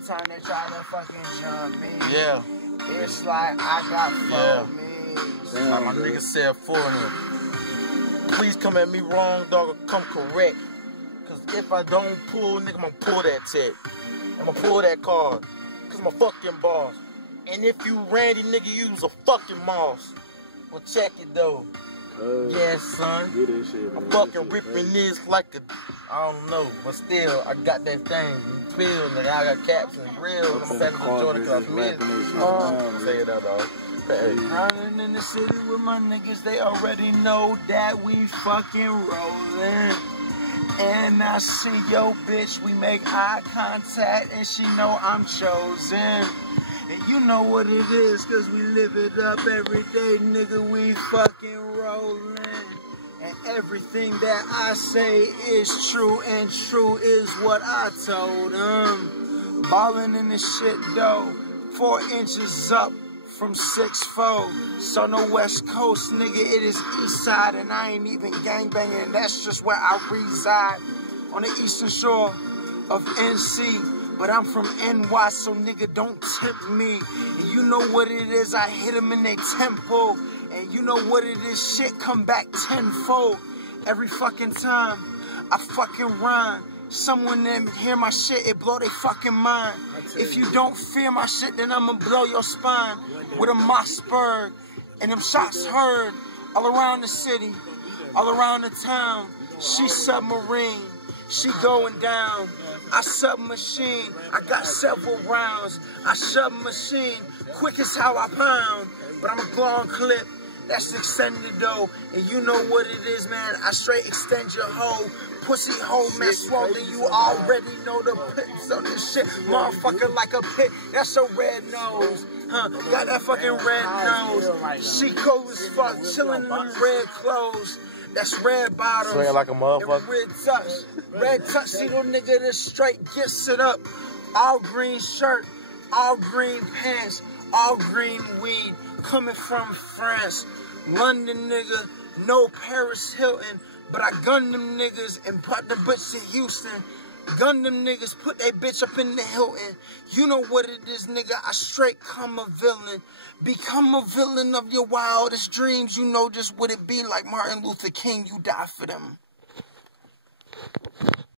every time they try to fucking jump me. Yeah. It's like I got me. Like my nigga said for him. Please come at me wrong, dog, or come correct. Cause if I don't pull, nigga, I'm gonna pull that tech. I'm gonna pull that card. Cause I'm a fucking boss. And if you Randy, nigga, you's a fucking moss. Well, check it though. Yes, son. I'm fucking ripping this like a, I don't know, but still, I got that thing. You feel, nigga, I got caps and grills. I'm back to Jordan cause I'm say it out, dog. Hey. Running in the city with my niggas, they already know that we fucking rolling. And I see yo bitch, we make eye contact, and she know I'm chosen. And you know what it is, cause we live it up every day, nigga, we fucking rolling. And everything that I say is true, and true is what I told them. Ballin' in this shit though, 4 inches up from 6'4". So no West Coast, nigga, it is East Side, and I ain't even gangbanging, that's just where I reside. On the eastern shore of NC. But I'm from NY, so nigga, don't tip me. And you know what it is, I hit them in their tempo. And you know what it is, shit come back tenfold. Every fucking time I fucking rhyme. Someone that hear my shit, it blow their fucking mind. If you don't fear my shit, then I'ma blow your spine. With a Mossberg, and them shots heard all around the city, all around the town. She submarine. She going down. I submachine. I got several rounds. I submachine. Quick as how I pound. But I'm a long clip. That's extended though. And you know what it is, man. I straight extend your hoe. Pussy hole, man, swollen. You already know the pits on this shit. Motherfucker like a pit. That's a red nose. Got that fucking red nose. She cold as fuck. Chilling in them red clothes. That's red bottoms. Swing like a motherfucker. Red touch. Red tuxedo nigga that straight gets it up. All green shirt. All green pants. All green weed. Coming from France. London nigga. No Paris Hilton. But I gunned them niggas and brought the bitch to Houston. Gunned them niggas, put that bitch up in the Hilton. You know what it is, nigga. I straight come a villain. Become a villain of your wildest dreams. You know just what it be like Martin Luther King. You die for them.